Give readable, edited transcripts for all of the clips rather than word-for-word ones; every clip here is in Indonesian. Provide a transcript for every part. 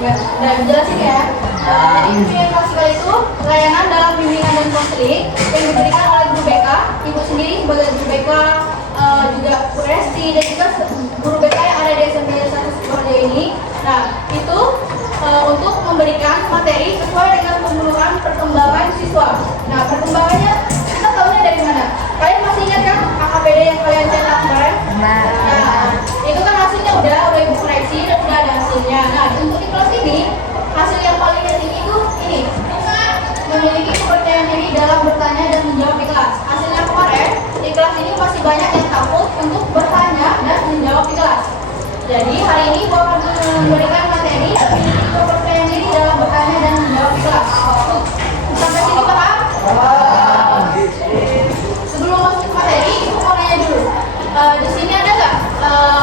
Ya, dan jelasin ya. Jadi bimbingan klasikal itu layanan dalam bimbingan dan konseling yang diberikan oleh guru BK, ibu sendiri sebagai guru BK, juga Bu Resti dan juga guru BK yang ada di SMP 1 Sukoharjo ini. Nah, itu untuk memberikan materi sesuai dengan kebutuhan perkembangan siswa. Nah, perkembangannya kita tahunya dari mana? Kalian masih ingat kan AKPD yang kalian cetak kemarin? Nah, itu kan hasilnya udah ibu koreksi dan udah ada hasilnya. Nah, untuk di kelas ini hasil yang paling tinggi itu ini, memiliki kepercayaan diri dalam bertanya dan menjawab di kelas. Hasilnya kemarin di kelas ini masih banyak yang takut untuk bertanya dan menjawab di kelas. Jadi hari ini gua akan memberikan materi memiliki kepercayaan diri dalam bertanya dan menjawab di kelas. Sampai sini paham? Sebelum masuk ke materi, aku mau nanya dulu. Di sini ada nggak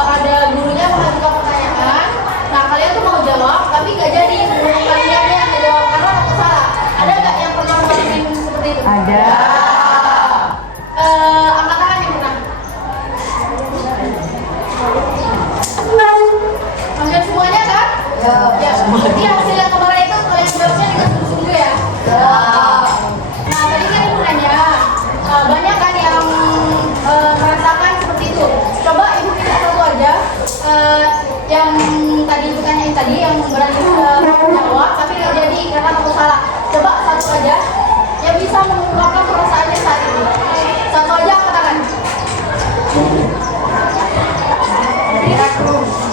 ada gurunya mengajukan pertanyaan? Nah, kalian tuh mau jawab, tapi nggak jadi. Kalian yang jawab karena takut salah. Ada nggak yang pernah ngalamin seperti itu? Ada. Angkat tangan yang pernah. Hampir semuanya kan? Ya. Jadi hasil yang kemarin itu kalian jawabnya dengan sungguh-sungguh ya. Nah, tadi kan ibu nanya, banyak kan yang merasakan seperti itu. Coba ibu pilih satu aja yang tadi ibu tanyain tadi, yang berani menjawab tapi nggak jadi karena takut salah. Coba satu aja yang bisa mengungkapkan perasaannya saat ini. Satu aja katakan.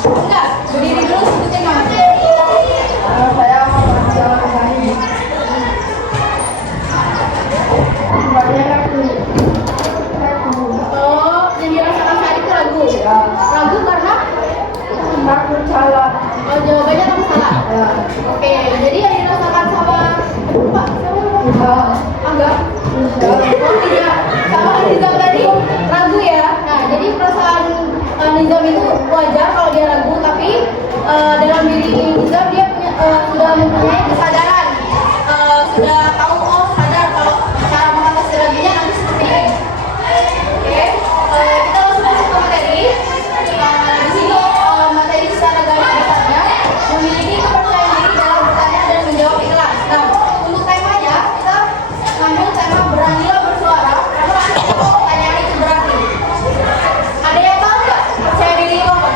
Enggak, berdiri dulu sebutin namanya. Saya mau kembali. Oh, yang dirasakan saat itu ragu. Ragu karena Takut salah. oh, jawabannya kamu salah. Oke, jadi yang dirasakan sama Pak, enggak? Oh tidak, sama Nizam tadi ragu ya. Nah, jadi perasaan Nizam itu wajar kalau dia ragu, tapi dalam diri Nizam dia sudah mempunyai kesadaran, sudah tahu sadar kalau cara mengatasi ragunya nanti seperti ini. Oke, kita langsung masuk ke materi. Di sini materi secara garis besarnya memiliki kepercayaan diri dalam bertanya dan menjawab di kelas. Nah, untuk temanya kita ngambil tema beranilah bersuara karena nanti kalau pertanyaan itu berarti. Ada yang tahu nggak percaya diri itu apa?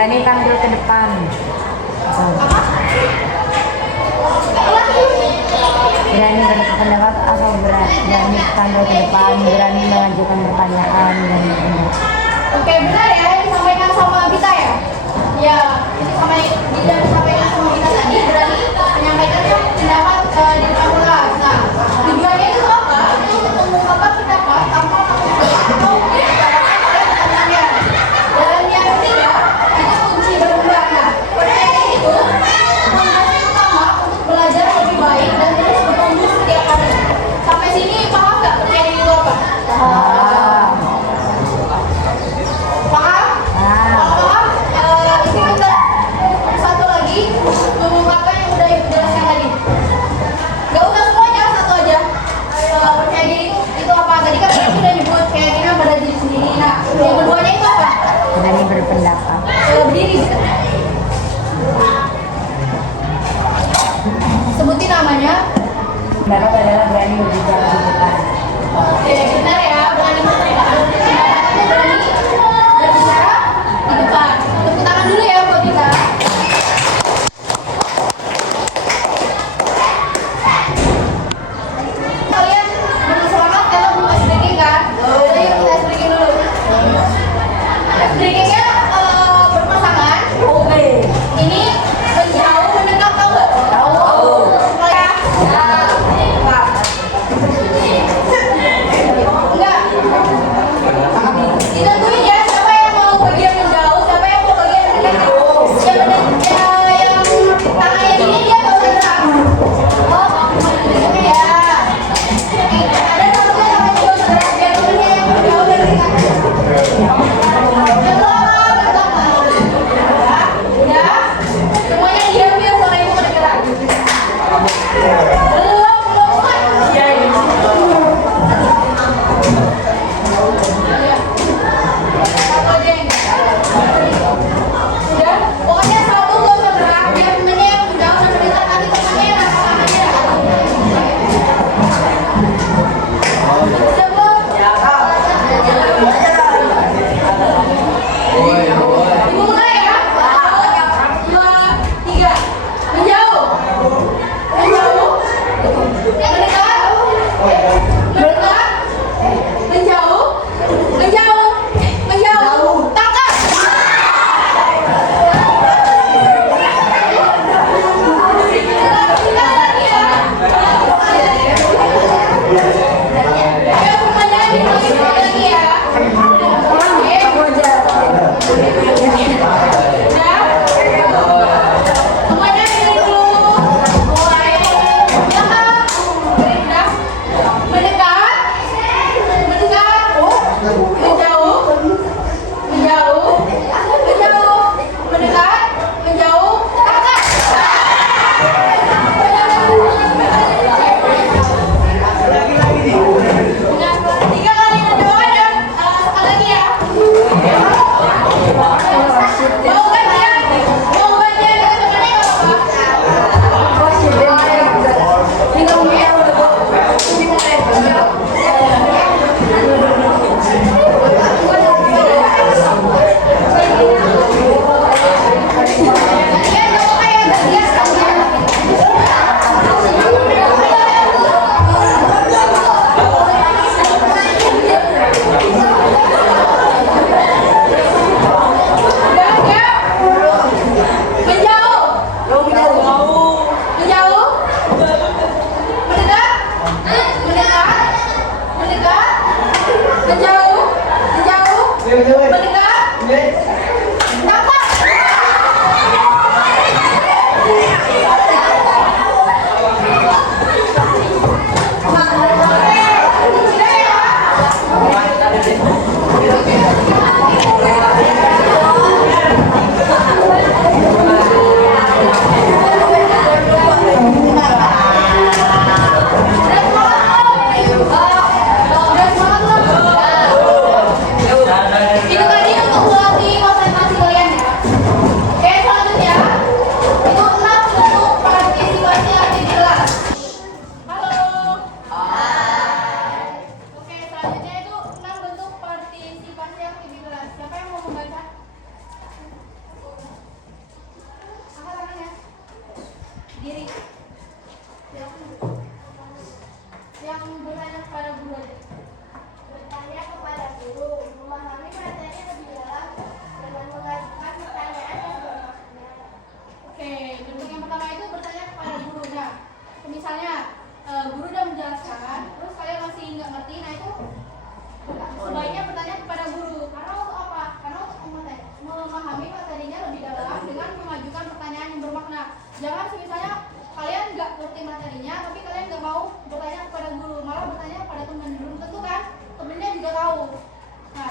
berani tampil ke depan. Berani berpendapat atau berani tampil ke depan, berani mengajukan pertanyaan dan berpendapat. Oke, benar ya, yang disampaikan sama kita ya? Ya, itu disampaikan sama kita tadi, berani menyampaikan pendapat di depan kelas. Nah, tujuannya itu apa? Itu untuk mengungkapkan pendapat tanpa atau dibicarakan oleh teman-temannya. Dan yang ketiga, itu kunci berubah. Nah, pertanyaan itu motivasi utama untuk belajar lebih baik dan terus bertumbuh setiap hari. Sampai sini paham nggak pertanyaan itu apa? Paham? Paham? Ini kita satu lagi mengungkapkan yang udah dijelaskan tadi. Gak usah semuanya, satu aja. Percaya diri itu apa? Tadi kan sudah nyebut keyakinan pada diri sendiri. Nah, yang keduanya itu apa? Berani berpendapat. Berdiri gitu. Sebutin namanya. Pendapat adalah berani berbicara di depan. Oke, benar ya. Berani berbicara di depan. Tepuk tangan dulu ya buat kita. Kalian belum semangat karena belum ice breaking kan? Jadi yuk kita ice breaking dulu. Ice breakingnya berpasangan. Oke. Ini menjauh mendekat, tahu nggak? Tahu. Enggak. Ditentuin ya siapa yang mau bagian menjauh, siapa yang mau bagian mendekat. Yang tangannya ini dia nggak usah gerak. Oke ya. Ada satu yang tangannya nggak usah gerak, biar temennya yang menjauh dan dekat. Udah. Semuanya diam biar suara ibu kedengeran. Belum. Satu aja yang udah, pokoknya satu nggak usah gerak, biar temennya yang menjauh dan mendekat, nanti temennya yang angkat tangannya. Udah belum? Ibu mulai ya. 1, 2, 3. Menjauh. Menjauh. Mendekat. Mendekat. Menjauh. Menjauh. Menjauh. Tangkap. Kita lagi ya. Ayo semuanya dipanggil lagi ya. Udah. Semuanya diri dulu. Mulai. Belakang. Udah. Mendekat. Mendekat. Menjauh. Menjauh. Menjauh. Mendekat. Menjauh. Tangkap. Udah. 3 kali menjauh aja. Sekali lagi ya. Mau gantian? Mau gantian dengan temennya nggak Menjauh. Menjauh. Mendekat. Mendekat. Mendekat. Menjauh. Menjauh. Mendekat. Tangkap. Sudah ya? Itu tadi untuk melatih konsentrasi kalian ya. Oke, selanjutnya itu 6 bentuk partisipasi aktif di kelas. Halo. Hai. Oke, selanjutnya itu 6 bentuk partisipasi aktif di kelas. Siapa yang mau membaca?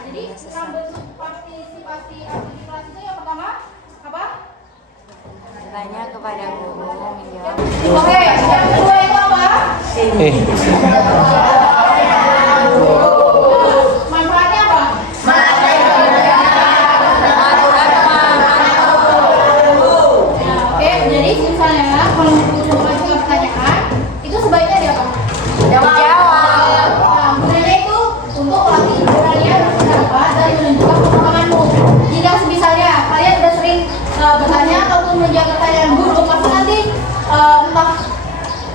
jadi enam bentuk partisipasi aktivitas kelas itu yang pertama apa? Bertanya kepada guru, menjawab. Oke, yang kedua itu apa? Manfaatnya apa? Oke, jadi misalnya kalau coba pertanyaan, itu sebaiknya dia apa? Jawab. Nah, gunanya itu untuk melatih keberanian berpendapat dan menunjukkan pengalamanmu. Jika misalnya kalian sudah sering bertanya ataupun menjawab pertanyaan guru, pasti nanti entah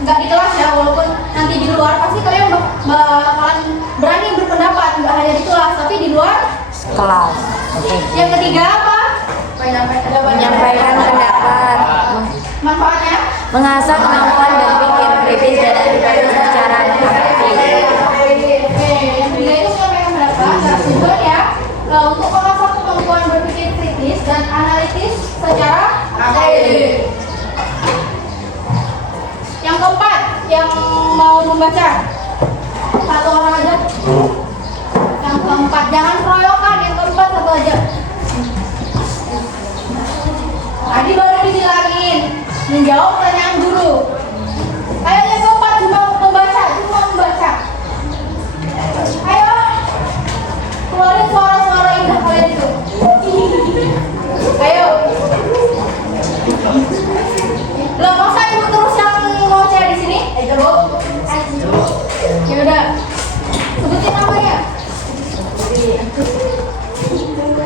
nggak di kelas ya, walaupun nanti di luar pasti kalian bakalan berani berpendapat, nggak hanya di kelas tapi di luar Kelas. Oke. Yang ketiga apa? Menyampaikan pendapat. Manfaatnya? Mengasah kemampuan berpikir kritis dan edukasi secara aktif. Oke, yang ketiga itu menyampaikan pendapat. Nah, tujuan ya untuk mengasah kemampuan berpikir kritis dan analitis secara aktif. Yang keempat, yang mau membaca satu orang aja. Yang keempat, jangan keroyokan. Yang keempat satu aja. Tadi baru dibilangin menjawab pertanyaan guru. Ayo yang keempat cuma membaca. Ayo keluarin suara-suara indah kalian itu. Ayo. Lah masa ibu terus yang ngoceh di sini? Ayo. Ya udah. Sebutin namanya.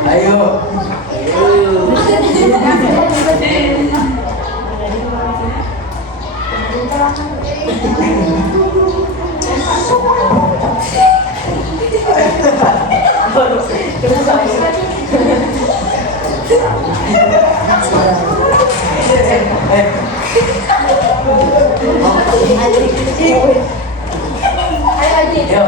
Ayo. Ayo Aji. Yo.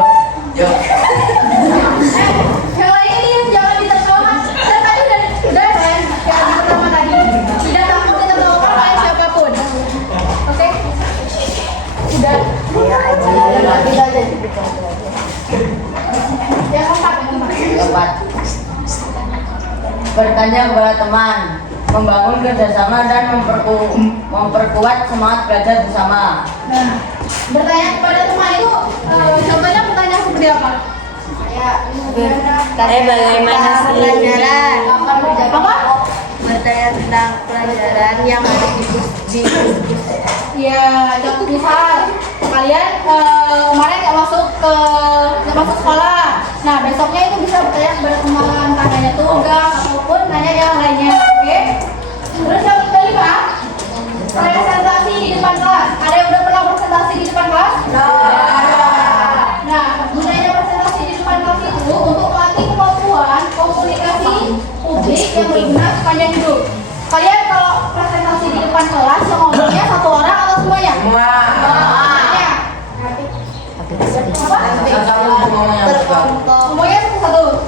Yang lain ini jangan ditertawakan. Saya tadi udah kan yang pertama tadi. Tidak takut ditertawakan oleh siapapun. Oke? Udah. Yang keempat. Keempat, bertanya kepada teman, membangun kerjasama dan memperkuat semangat belajar bersama. Nah, bertanya kepada teman itu contohnya pertanyaan seperti apa? Bagaimana sih pelajaran? Apa? Bertanya tentang pelajaran yang harus Ya, contoh misal kalian kemarin nggak masuk sekolah. Nah, besoknya itu bisa bertanya kepada teman, tanya tugas ataupun nanya yang lainnya. Oke? Terus yang kelima, presentasi di depan kelas. Ada yang udah pernah presentasi di depan kelas? Nah, gunanya presentasi di depan kelas itu untuk melatih kemampuan komunikasi publik yang berguna sepanjang hidup. Kalian kalau presentasi di depan kelas yang ngomongnya satu orang atau semuanya? Semuanya. Semuanya satu-satu.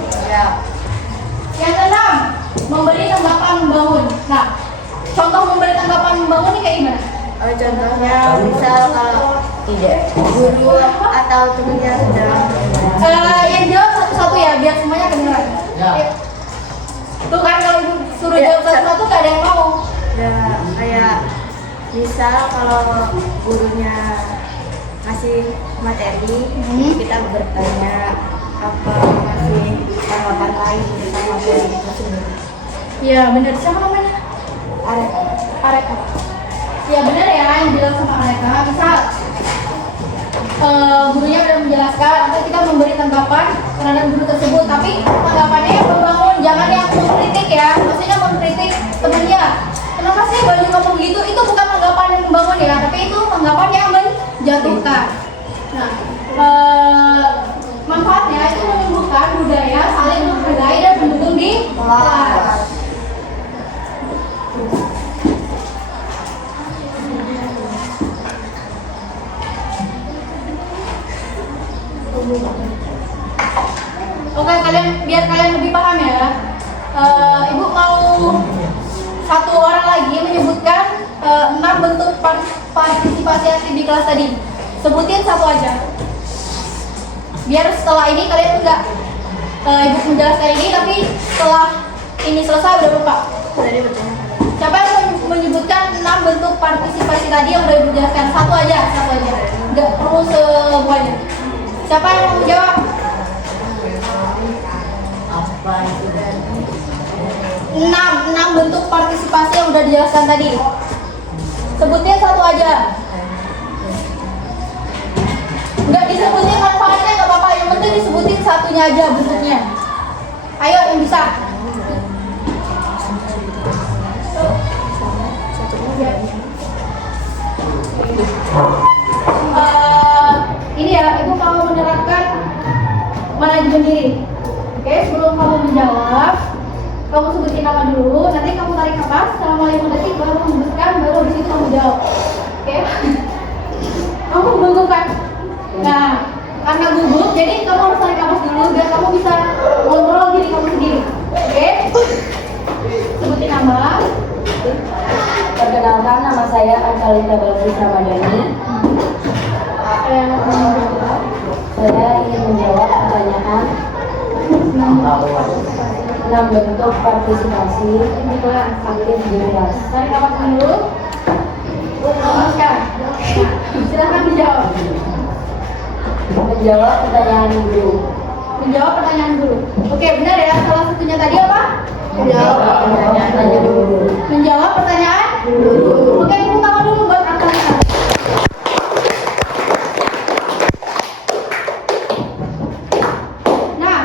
Yang keenam, memberi tanggapan membangun. Nah, contoh memberi tanggapan membangun ini kayak gimana? Contohnya misal kalau guru atau temannya sedang Yang jawab satu-satu ya, biar semuanya kedengeran. Tuh kan kalau ibu suruh jawab satu-satu gak ada yang mau. ya kayak misal kalau gurunya ngasih materi kita bertanya apa ngasih tanggapan lain tentang materi itu sendiri. Iya benar, siapa namanya? Areka. Ya benar ya yang bilang sama Areka. Misal gurunya udah menjelaskan atau kita memberi tanggapan terhadap guru tersebut, tapi tanggapannya yang membangun, jangan yang mengkritik ya. Maksudnya mengkritik temannya. Kenapa sih baju ngomong gitu? Itu bukan tanggapan yang membangun ya, tapi itu tanggapan yang menjatuhkan. Nah, manfaatnya itu menumbuhkan budaya saling menghargai dan mendukung di kelas. Oke, biar kalian lebih paham ya. Ibu mau satu orang lagi menyebutkan 6 bentuk partisipasi aktif di kelas tadi. Sebutin satu aja. Biar setelah ini kalian enggak Ibu menjelaskan ini, tapi setelah ini selesai udah lupa. Siapa yang menyebutkan 6 bentuk partisipasi tadi yang udah Ibu jelaskan? Satu aja. Nggak perlu semuanya. Siapa yang mau menjawab? Apa itu? 6 bentuk partisipasi yang udah dijelaskan tadi. Sebutin satu aja. Nggak disebutin manfaatnya nggak apa-apa, yang penting disebutin satunya aja bentuknya. Ayo yang bisa. Ini ya, Ibu kalau menerapkan manajemen diri. Oke, sebelum kamu menjawab, kamu sebutin nama dulu, nanti kamu tarik nafas selama 5 detik, baru membuskan, baru habis itu kamu jawab. Oke? Kamu membungkukkan. Nah, karena gugup, jadi kamu harus tarik nafas dulu biar kamu bisa kontrol diri kamu sendiri. Oke? Sebutin nama. Perkenalkan, nama saya Ansalita Balkis Ramadhani. Saya ingin menjawab pertanyaan 6 bentuk partisipasi aktif di kelas. Tarik nafas dulu. Memutuskan. Silahkan dijawab. Menjawab pertanyaan guru. Menjawab pertanyaan guru. Oke, benar ya. Salah satunya tadi apa? Menjawab pertanyaan guru. Menjawab pertanyaan guru. Oke, tepuk tangan dulu buat angkatan. Nah,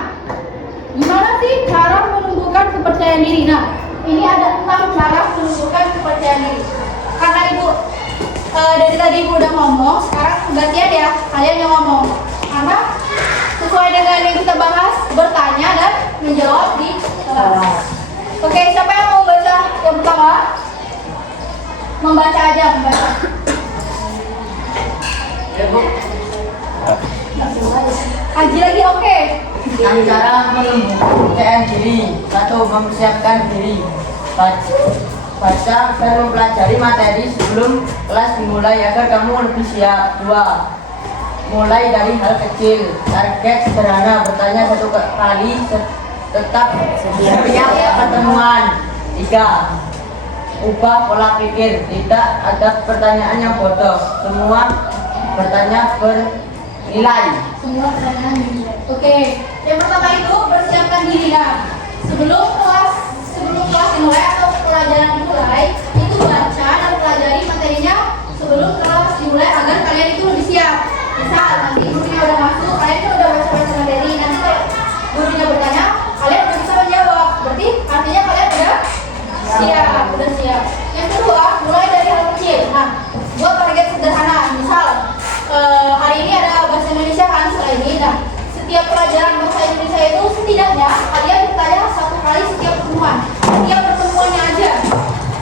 gimana sih cara menumbuhkan kepercayaan diri? Nah, ini ada 6 cara menumbuhkan kepercayaan diri. Karena Ibu dari tadi Ibu udah ngomong, sekarang gantian ya, kalian yang ngomong. Karena sesuai dengan yang kita bahas, bertanya dan menjawab di kelas. Oke, siapa yang mau baca yang pertama? Membaca aja, membaca. Ya, Bu. Haji lagi, oke. Cara menumbuhkan diri. 1. Mempersiapkan diri. Baca dan mempelajari materi sebelum kelas dimulai agar kamu lebih siap. 2. Mulai dari hal kecil. Target sederhana, bertanya 1 kali tetap setiap pertemuan. 3. Ubah pola pikir, tidak ada pertanyaan yang bodoh, semua bertanya bernilai. Semua pertanyaan dinilai. Oke, yang pertama itu persiapkan diri. Nah, sebelum kelas dimulai atau pelajaran dimulai, itu baca dan pelajari materinya sebelum kelas dimulai agar kalian itu lebih siap. Misal nanti gurunya udah masuk, kalian itu udah baca materi, nanti kalau gurunya bertanya, kalian udah bisa menjawab. Berarti artinya kalian udah siap. Yang kedua, mulai dari hal kecil. Nah, buat target sederhana. Misal hari ini ada bahasa Indonesia kan setelah ini. Nah, setiap pelajaran bahasa Indonesia itu setidaknya kalian bertanya 1 kali setiap pertemuan. Setiap pertemuannya aja.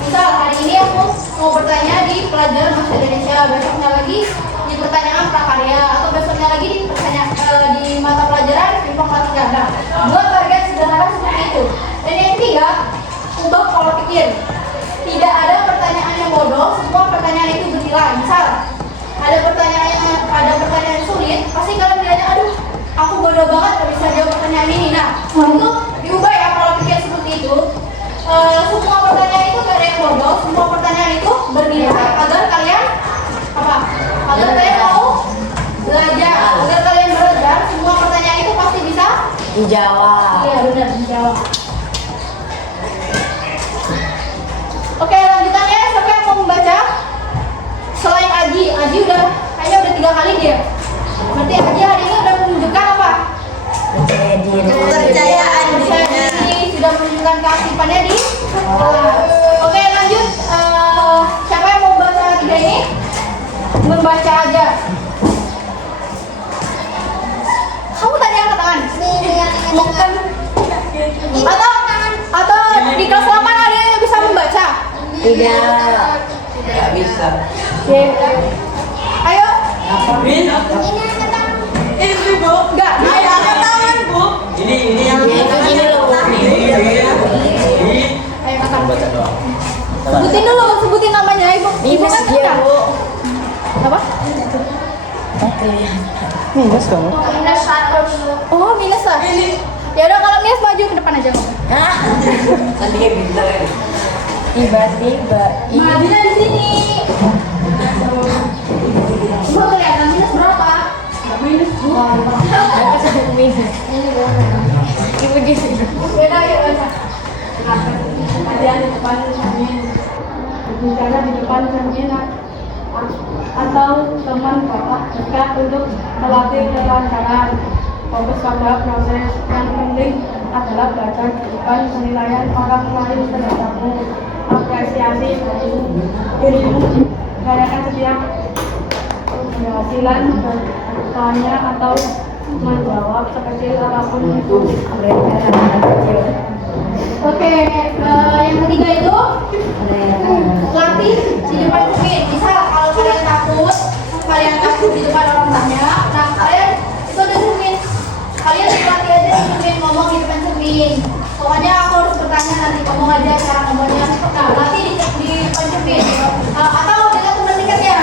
Misal hari ini aku mau bertanya di pelajaran bahasa Indonesia, besoknya lagi di pertanyaan prakarya, atau besoknya lagi di mata pelajaran informatika. Nah, buat target sederhana seperti itu. Dan yang ketiga, ubah pola pikir. Tidak ada pertanyaan yang bodoh, semua pertanyaan itu bernilai. Misal ada pertanyaan sulit, pasti kalian bilangnya, aduh, aku bodoh banget gak bisa jawab pertanyaan ini. Nah, itu diubah ya pola pikir seperti itu. Semua pertanyaan itu gak ada yang bodoh, semua pertanyaan itu bernilai agar kalian agar kalian mau belajar, agar kalian belajar. Semua pertanyaan itu pasti bisa Dijawab. iya benar dijawab. Oke, lanjutannya siapa yang mau membaca? Selain Aji kayaknya udah 3 kali dia. Berarti Aji hari ini udah menunjukkan apa? Kepercayaan diri, sudah menunjukkan keaktifannya di kelas. Oke, lanjut. Siapa yang mau membaca 3 ini? Membaca aja. Kamu tadi angkat tangan. Bukan. Atau di kelas 8 ada yang bisa membaca? Tidak bisa. Oke. Ayo. Bisa. Ini Bu. Enggak. Ayo angkat tangan, Bu. Ini yang Ini loh. Ayo angkat. Baca doang. Sebutin namanya Ibu. Ibu kan Dia, enggak. Bu. Apa? Oke. Oh, minus lah. Ya udah kalau Mias maju ke depan aja ngomong. Nanti kayak bintang ya. Tiba-tiba Madina di sini. Coba kelihatan minus berapa? Minus 2. minus. Ibu di sini. Beda ya baca. Ada di depan cermin, berbicara di depan cermin atau teman bapak dekat untuk melatih kelancaran. Fokus pada proses yang penting adalah belajar di depan penilaian orang lain terhadapmu. Apresiasi dari dirimu, rayakan setiap keberhasilan bertanya atau menjawab sekecil apapun itu. Oke, yang ketiga itu latih di depan cermin. Bisa kalau kalian takut di depan orang banyak, nah kalian itu ada cermin. Kalian latih aja di cermin, ngomong di depan cermin. Pokoknya aku harus bertanya nanti, ngomong aja cara ngomongnya. Nah, latih di depan cermin. Atau dengan teman dekatnya,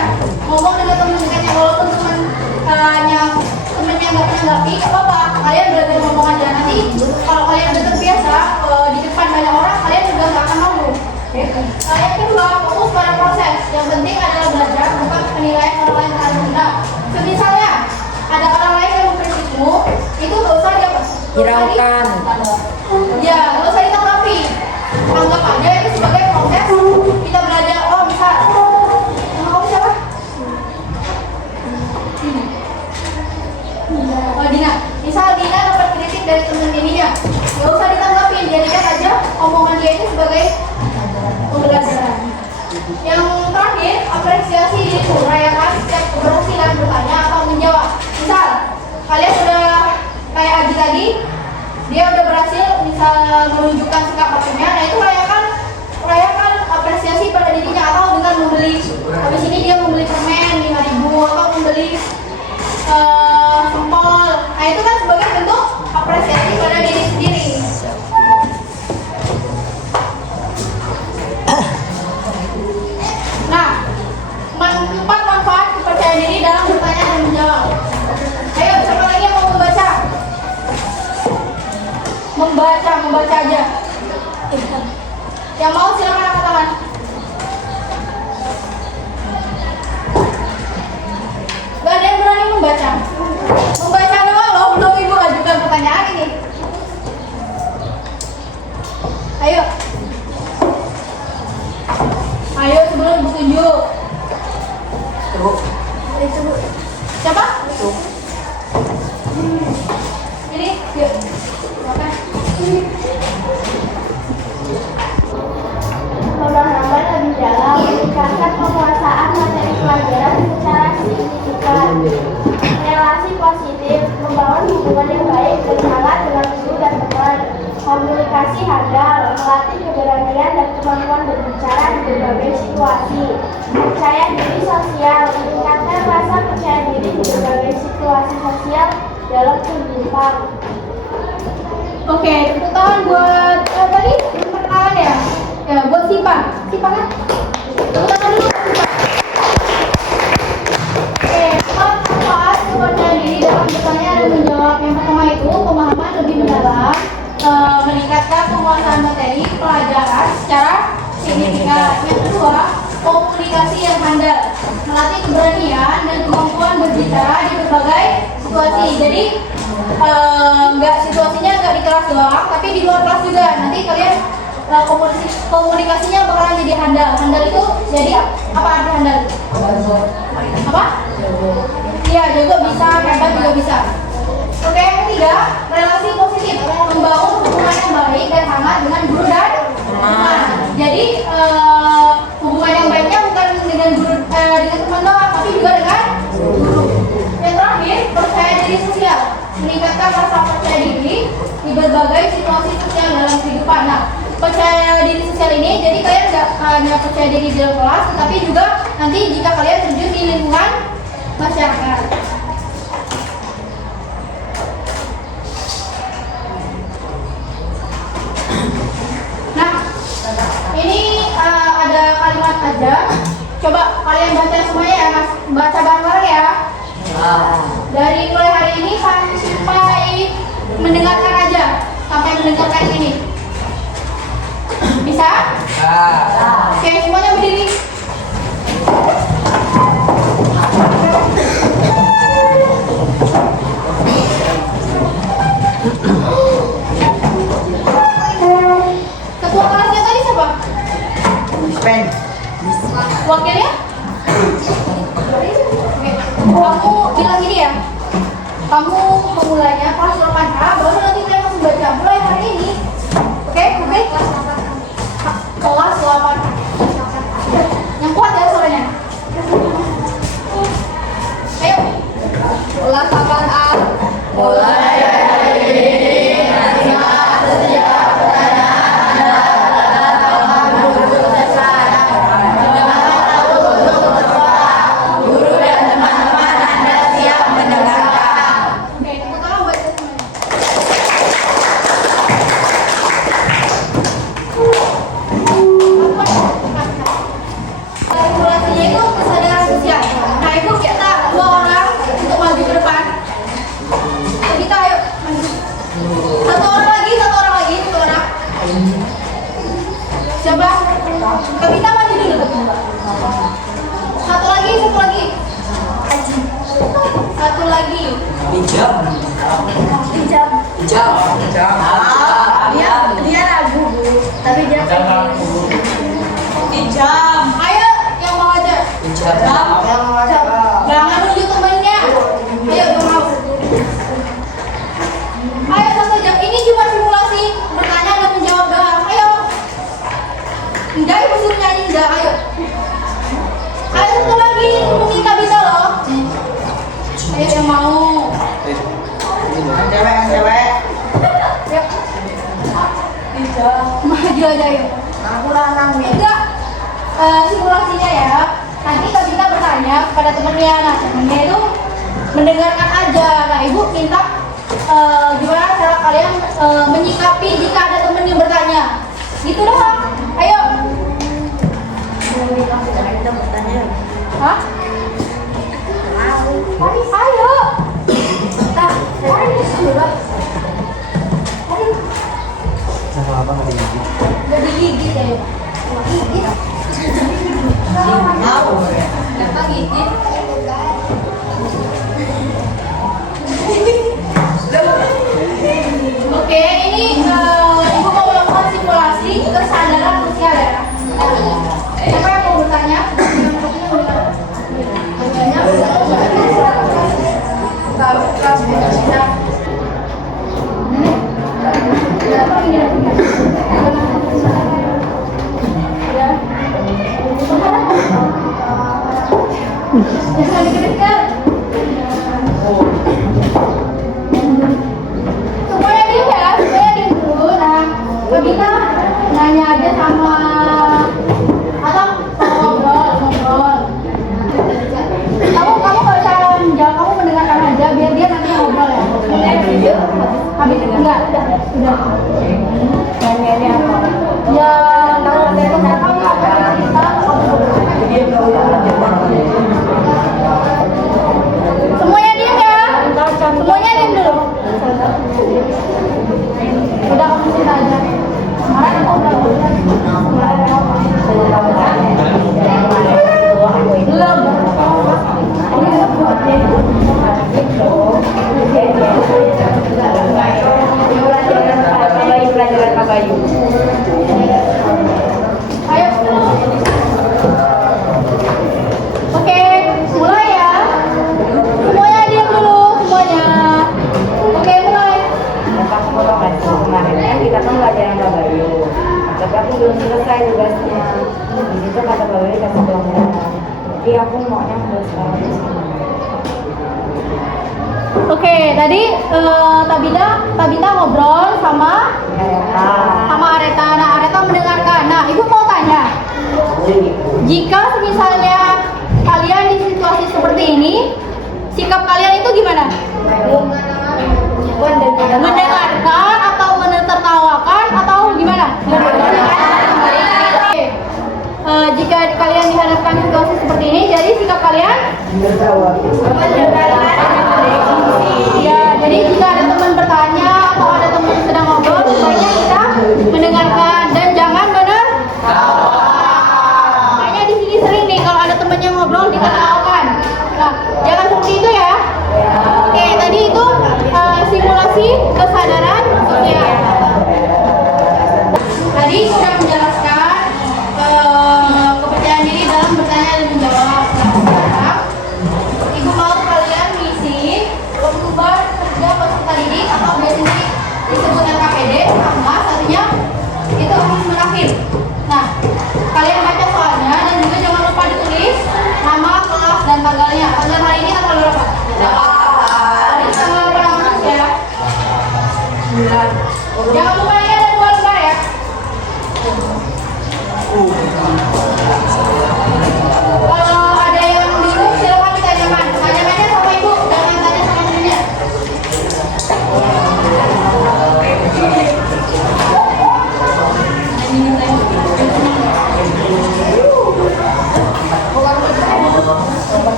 ngomong dengan teman dekatnya. Walaupun temennya nggak menanggapi, nggak apa-apa. Kalian belajar ngomong aja. Nanti kalau kalian udah terbiasa di depan banyak orang, kalian juga nggak akan malu. Yang kedua, fokus pada proses. Yang penting adalah belajar, bukan penilaian orang lain terhadap Anda. Misalnya, ada orang lain yang mengkritikmu, itu nggak usah Hiraukan. Ya, nggak usah ditanggapi. Anggap aja itu sebagai proses. Kita belajar. Oh, bisa. Nama kamu siapa? Oh, Dina. Misal Dina dapat kritik dari teman dirinya, nggak usah ditanggapin. Jadikan aja omongan dia itu sebagai pembelajaran. Yang terakhir, apresiasi dirimu. Rayakan setiap keberhasilan bertanya atau menjawab. Misal, kalian udah kayak Aji tadi, dia udah berhasil misal menunjukkan sikap pacarnya, nah itu rayakan apresiasi pada dirinya, atau dengan membeli, habis ini dia membeli permen 5.000 atau membeli sempol. Nah itu kan sebagai bentuk apresiasi pada diri sendiri. Nah, 4 manfaat kepercayaan diri dalam bertanya dan menjawab. Ayo, siapa lagi yang mau membaca? Membaca aja. Yang mau silakan angkat tangan. Gak ada yang berani membaca. Membaca doang loh, belum ibu ajukan pertanyaan ini. Ayo. Ayo sebelum ibu tunjuk. Coba. Siapa? Ini, yuk. Makan. Pemahaman lebih dalam meningkatkan penguasaan materi pelajaran secara signifikan. Relasi positif membangun hubungan yang baik bersahabat dengan guru dan teman. Komunikasi handal melatih keberanian dan kemampuan berbicara di berbagai situasi. Percaya diri sosial meningkatkan rasa percaya diri di berbagai situasi sosial dalam kehidupan. Oke, tepuk tangan buat tadi perkenalan ya. Ya, buat Sipa kan? Tepuk tangan dulu buat Sipa. Oke, 4 manfaat kepercayaan diri dalam bertanya dan menjawab. Yang pertama itu pemahaman lebih mendalam, meningkatkan penguasaan materi pelajaran secara signifikan. Yang kedua, komunikasi yang handal, melatih keberanian dan kemampuan berbicara di berbagai situasi. Jadi situasinya nggak di kelas doang, tapi di luar kelas juga. Nanti kalian komunikasinya bakalan jadi handal. Handal itu jadi apa arti handal? Apa? Iya, jago bisa, hebat juga bisa. Oke, yang ketiga, relasi positif, membangun hubungan yang baik dan hangat dengan guru dan teman. Jadi hubungan yang baiknya bukan dengan guru, dengan teman doang, tapi juga dengan guru. Yang terakhir, percaya diri sosial, meningkatkan rasa percaya diri di berbagai situasi sosial dalam kehidupan. Nah, percaya diri sosial ini, jadi kalian nggak hanya percaya diri di dalam kelas, tapi juga nanti jika kalian terjun di lingkungan masyarakat. Nah, ini ada kalimat aja. Coba kalian baca semuanya ya, Mas. Baca bareng-bareng ya. Dari mulai hari ini sampai mendengarkan aja sampai mendengarkan ini. Bisa? Oke, semuanya berdiri. Ketua kelasnya tadi siapa? Pen. Wakilnya? Oke. Kamu bilang gini ya. Kamu memulainya kelas 8A, baru nanti kalian langsung baca. Mulai hari ini. Oke? Kelas 8A. Yang kuat ya suaranya. Ayo. Kelas 8A. Mulai hari ini nanti setiap pertanyaan adalah guru dasar. Guru dan teman-teman Anda siap mendengarkan. Oke, tolong baca semuanya. Regulasinya itu kesadaran sosial. Nah, itu kita 2 orang untuk maju ke depan. Kita ayo maju. Satu orang lagi, satu orang. Siapa? Kita maju dulu. Satu lagi. Satu lagi. Hijab. Dia ragu, Bu. Tapi dia Ayo, yang mau aja. Jangan nunjuk temennya. Ayo, yang mau. Ayo, satu jam. Ini cuma simulasi. Bertanya dan menjawab doang. Ayo. Enggak, ibu suruh nyanyi. Enggak, ayo. Ayo, satu lagi. Minta bisa loh. Ayo, yang mau. Cewek. Yuk. Maju aja, yuk. Aku larang nih. Enggak. Simulasinya ya. Nanti kita bertanya kepada temennya. Nah, temennya itu mendengarkan aja. Nah, ibu minta gimana cara kalian menyikapi jika ada temen yang bertanya. Gitu doang. Ayo. Hah? Ayo. Nah, ayo. Sama apa nggak digigit? Gak digigit ya. Gigit. Kenapa gigit? Oke, ini ibu mau melakukan simulasi kesadaran sosial ya. Siapa yang mau bertanya? Jangan deket-deket. Semuanya diem ya, semuanya diem dulu. Nah, kita nanya aja sama atau ngobrol. Kamu nggak usah menjawab, kamu mendengarkan aja biar dia nanti ngobrol ya. Habis enggak? Udah. Nanya apa? Ya, kalau ada yang kamu akan cerita. Semuanya diem ya. Semuanya diem dulu. Udah, kamu cerita aja. Kemarin aku udah Pelajaran Pak Bayu. Ayo. Oke, mulai ya. Semuanya diam dulu, semuanya. Oke, mulai. Aku mau kasih kemarin kan kita kan pelajaran Pak Bayu. Tapi aku belum selesai tugasnya. Di situ kata Pak Bayu kasih pelanggaran. Jadi aku maunya selesai. Oke, tadi Tabita ngobrol sama Areta. Nah, Areta mendengarkan. Nah, ibu mau tanya, jika misalnya kalian di situasi seperti ini, sikap kalian itu gimana? Mendengarkan atau menertawakan atau gimana? Oke. Jika kalian dihadapkan situasi seperti ini, jadi sikap kalian? Ya, jadi jika ada teman bertanya terakhir. Nah, kalian baca soalnya dan juga jangan lupa ditulis nama, kelas, dan tanggalnya. Tanggal hari ini tanggal berapa? Hari ini tanggal berapa ya? 9. Jangan lupa ini ada 2 lembar ya. Kalau ada yang bingung silakan ditanyakan. Tanya-tanya sama ibu, jangan tanya sama gurunya.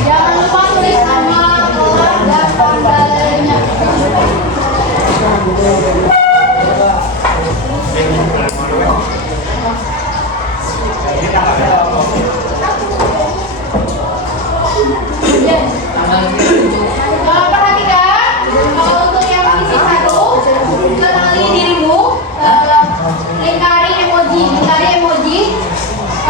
Jangan lupa tulis nama, kelas, dan tanggalnya. Perhatikan, kalau untuk yang misi 1, kenali dirimu, lingkari emoji.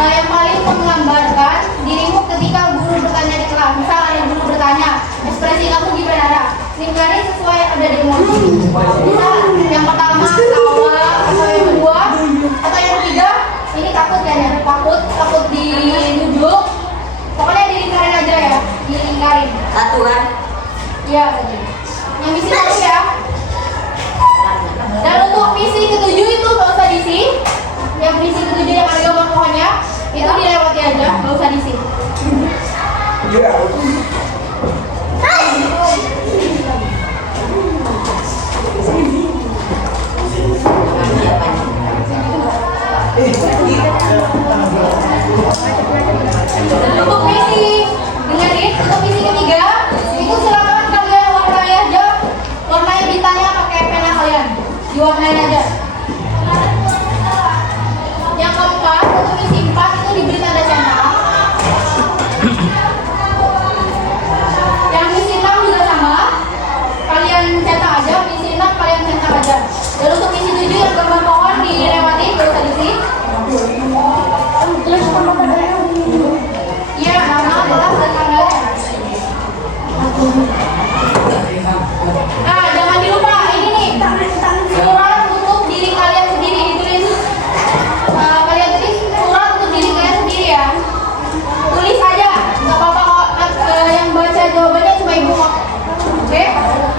Yang paling menggambarkan dirimu ketika guru bertanya di kelas. Misal ada guru bertanya, ekspresi kamu gimana? Lingkari sesuai yang ada di emoji. Misal yang pertama tawa, atau yang kedua, atau yang ketiga, ini takut kan ya? Takut dinujuk. Pokoknya dilingkarin aja ya, dilingkarin. 1 kan? Iya, yang misi 1 ya. Dan untuk misi ke-7 itu nggak usah diisi. Yang misi ke-7 yang ada gambar pohonnya itu dilewati aja, nggak usah diisi. Untuk misi, dengerin, untuk misi ketiga itu silakan kalian warnai aja, warnai bintangnya pakai pena kalian, diwarnain aja. Yang keempat, untuk misi 4 itu diberi tanda centang. Yang misi 6 juga sama, kalian centang aja, misi 6 kalian centang aja. Dan untuk misi 7 yang gambar pohon dilewati, nggak usah diisi. Iya, nama, kelas, dan tanggalnya. Nah, jangan dilupa ini nih, surat untuk diri kalian sendiri ditulis. Kalian tulis surat untuk diri kalian sendiri ya. Tulis aja, nggak apa-apa kok. Yang baca jawabannya cuma ibu kok. Oke?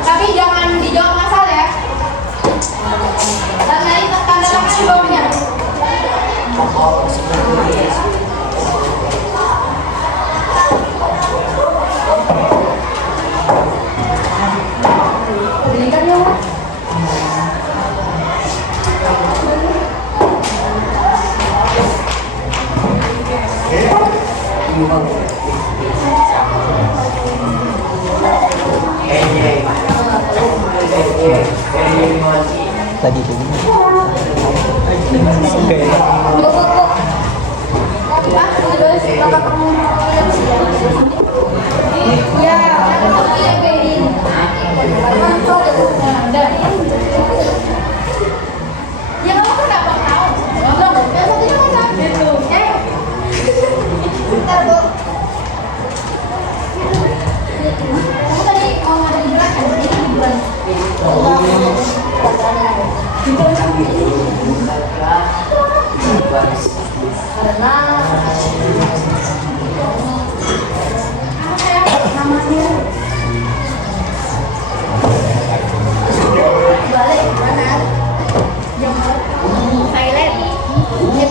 Tapi jangan dijawab ngasal ya. Dan dari tanda tangan di bawahnya. Berikan ya. Tadi itu oke. Ya, yang berin. Ya kamu kenapa tahu? Yang satunya mana? Itu. Bentar, Bu. Kamu tadi mau ada di belakang, ini di bulan. Karena namanya balik mana? Thailand. Get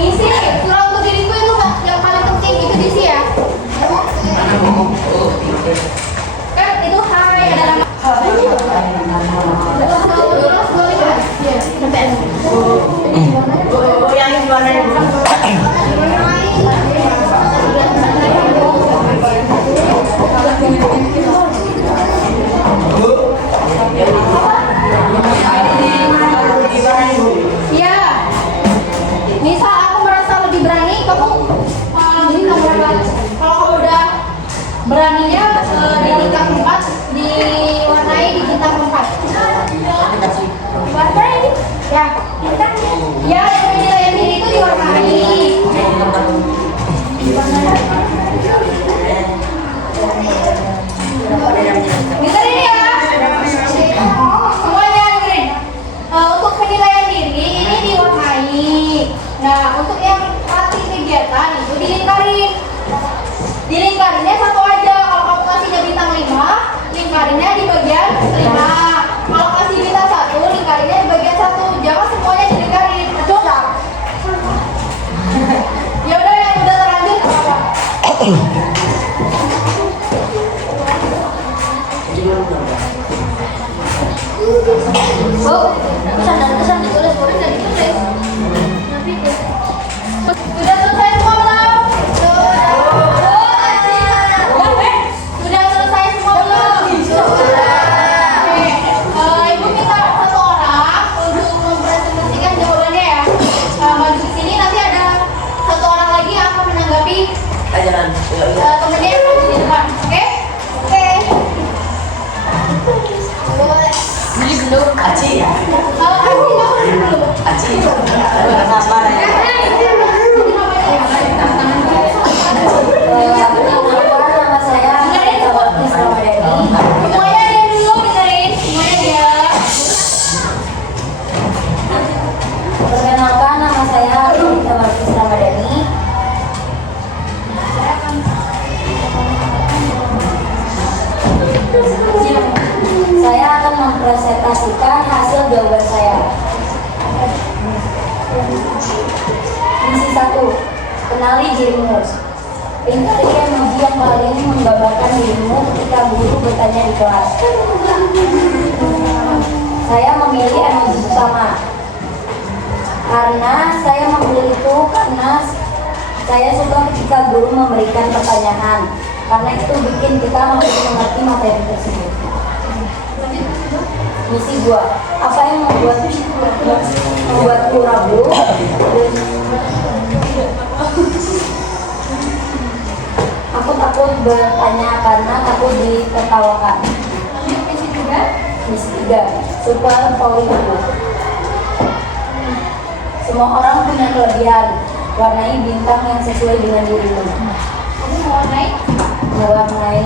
Isi surat untuk diriku itu yang paling penting itu diisi ya. Kan itu hai ada nama. Yang gimana ya? Iya. Misal aku merasa lebih berani, kamu minta berapa? Kalau kamu udah beraninya di tingkat 4, diwarnai di tingkat 4. Diwarnai? Ya. Ya, yang penilaian diri itu diwarnai. Dengerin ya. Semuanya dengerin. Untuk penilaian diri ini diwarnai. Nah, untuk yang latih kegiatan itu dilingkarin. Dilingkarinnya satu aja. Kalau kamu kasihnya bintang 5, lingkarinnya di bagian 5. Kalau kasih bintang 1, lingkarinnya di bagian 1. Jangan semuanya dilingkarin. Coba. Ya udah yang udah terlanjur apa? Oh, pesan ditulis, boleh nggak ditulis? Nanti sudah selesai semua belum? Sudah selesai semua belum? Ibu minta satu orang untuk mempresentasikan jawabannya ya. Maju ke sini, nanti ada satu orang lagi yang akan menanggapi temennya yang maju di depan. Oke? Oke. Aci. Aci. Nama saya Anita Baptis Ramadhani. Semuanya dia dulu dengerin, semuanya dia. Perkenalkan, nama saya Anita Baptis Ramadhani. Saya akan mempresentasikan hasil jawaban saya. Misi 1. Kenali dirimu. Pintu emoji yang paling menggambarkan dirimu ketika guru bertanya di kelas. Saya memilih emoji pertama. Karena saya memilih itu karena saya suka ketika guru memberikan pertanyaan. Karena itu bikin kita makin mengerti materi tersebut. Misi 2. Apa yang membuatku ragu? Aku takut bertanya karena takut ditertawakan. Misi 3. Misi 3. Super power. Semua orang punya kelebihan. Warnai bintang yang sesuai dengan dirimu. Kamu mewarnai? Mewarnai,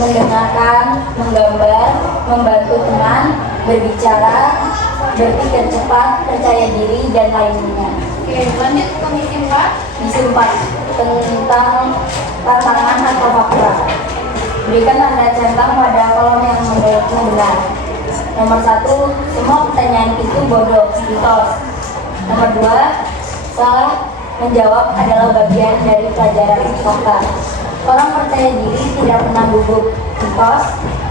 mendengarkan, menggambar, membantu teman, berbicara, berpikir cepat, percaya diri, dan lainnya. Oke, lanjut ke misi 4. Misi 4. Tentang tantangan atau fakta. Berikan tanda centang pada kolom yang menurutmu benar. Nomor 1, semua pertanyaan itu bodoh, mitos. Nomor 2, salah menjawab adalah bagian dari pelajaran fakta. Orang percaya diri tidak pernah gugup, mitos.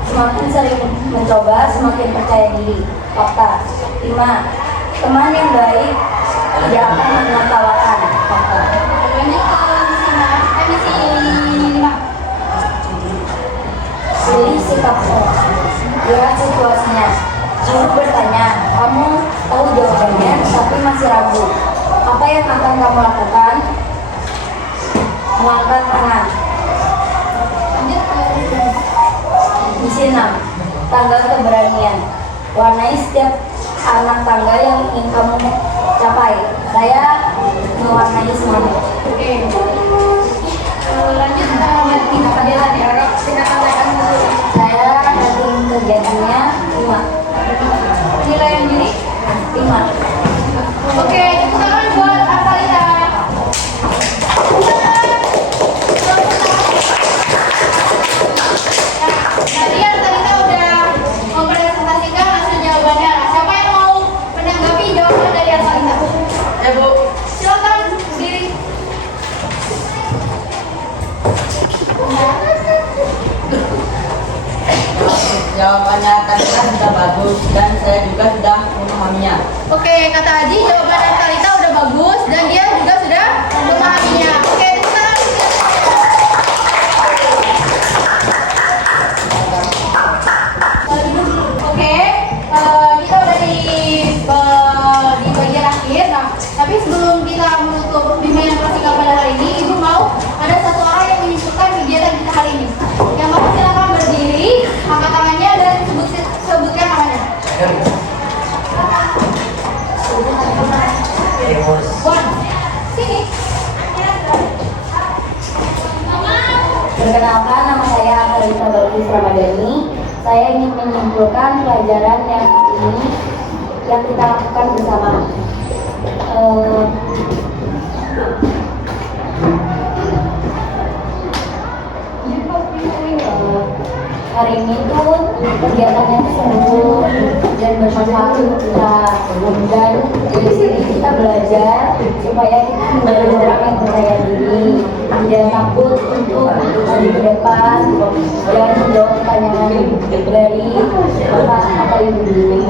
Semakin sering mencoba, semakin percaya diri, fakta. 5, teman yang baik tidak akan menertawakan, fakta. Lanjut ke misi 5. Pilih sikapmu. Lihat situasinya. Guru bertanya, kamu tahu jawabannya tapi masih ragu. Apa yang akan kamu lakukan? Mengangkat tangan. Lanjut ke Misi 6. Tangga keberanian. Warnai setiap anak tangga yang ingin kamu capai. Saya mewarnai semuanya. Oke. Lanjut ke kegiatan ya. Saya rating kegiatannya 5. Penilaian diri. 5. Oke, tepuk tangan buat Artalita. Tadi Artalita udah mempresentasikan hasil jawabannya. Siapa yang mau menanggapi jawaban saya juga sudah memahaminya. Oke, kata Aji jawaban dari Talita udah bagus dan dia juga sudah memahaminya. Oke, tepuk tangan. Oke, kita udah di bagian akhir. Nah, tapi sebelum kita menutup bimbingan praktikal pada hari ini, Ibu mau ada satu orang yang menyimpulkan kegiatan kita hari ini. Yang mau silakan berdiri, angkat tangannya dan sebutkan namanya. One, sini. Perkenalkan, nama saya Talita Balkis Ramadhani. Saya ingin menyimpulkan pelajaran yang kita lakukan bersama. Hari ini tuh kegiatannya tuh seru dan bermanfaat untuk kita, dan dari sini kita belajar supaya kita menjadi orang yang percaya diri, tidak takut untuk maju ke depan dan menjawab pertanyaan dari apa yang dulu.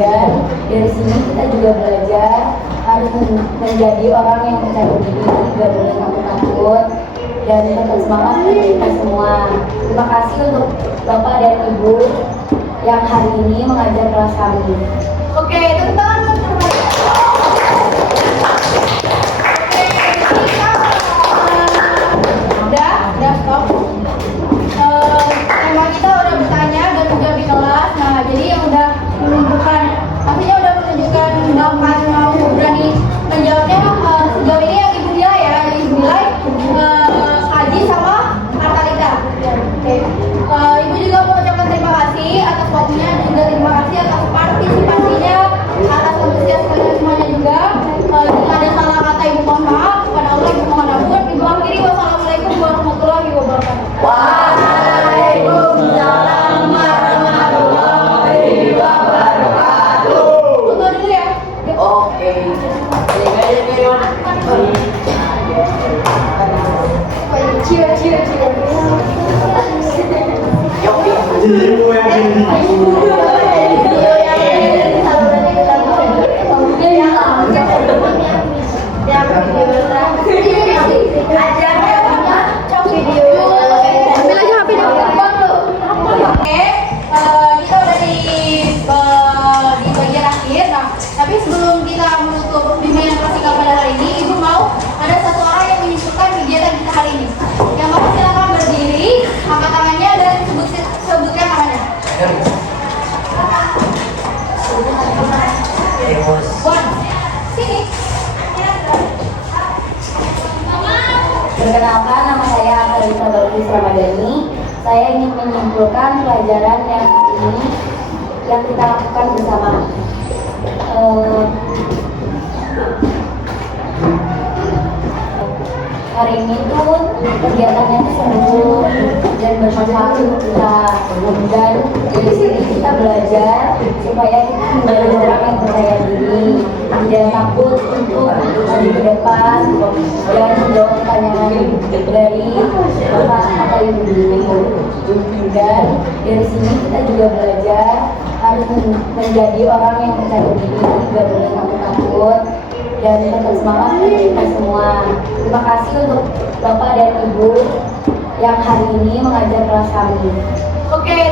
Dan dari sini kita juga belajar harus menjadi orang yang percaya diri, tidak boleh takut dan tetap semangat untuk kita semua. Terima kasih untuk Bapak dan Ibu yang hari ini mengajar kelas kami. Oke, tepuk tangan untuk teman-teman. Oke, kita udah stop. Tema kita udah bertanya dan juga di kelas. Nah, jadi yang udah menunjukkan, artinya udah menunjukkan bakat mau berani menjawabnya sejauh ini yang Ibu nilai ya, yang Ibu nilai Haji sama Talita. Oke. Ibu juga mau ucapkan terima kasih atas waktunya dan juga terima kasih atas partisipasinya, atas antusias kalian semuanya juga. Jika ada salah kata Ibu mohon maaf, kepada Allah Ibu mohon ampun. Ibu akhiri, wassalamualaikum warahmatullahi wabarakatuh. Waalaikumsalam warahmatullahi wabarakatuh. Foto dulu ya. Oke. Cio. Ambil aja HP dulu. Oke, kita udah di bagian akhir. Nah, tapi sebelum kita menutup bimbingan praktikal pada hari ini, Ibu mau ada satu orang yang menyimpulkan kegiatan kita hari ini. Yang mau silakan berdiri, angkat tangannya dan sebutkan namanya. One, sini. Perkenalkan, nama saya Talita Balkis Ramadhani. Saya ingin menyimpulkan pelajaran yang kita lakukan bersama. Hari ini tuh kegiatannya tuh seru dan bermanfaat untuk kita, dan dari sini kita belajar supaya kita menjadi orang yang percaya diri, tidak takut untuk maju ke depan dan menjawab pertanyaan dari apa yang dulu. Dan dari sini kita juga belajar harus menjadi orang yang percaya diri, tidak boleh takut dan tetap semangat untuk kita semua. Terima kasih untuk Bapak dan Ibu yang hari ini mengajar kelas kami. Oke,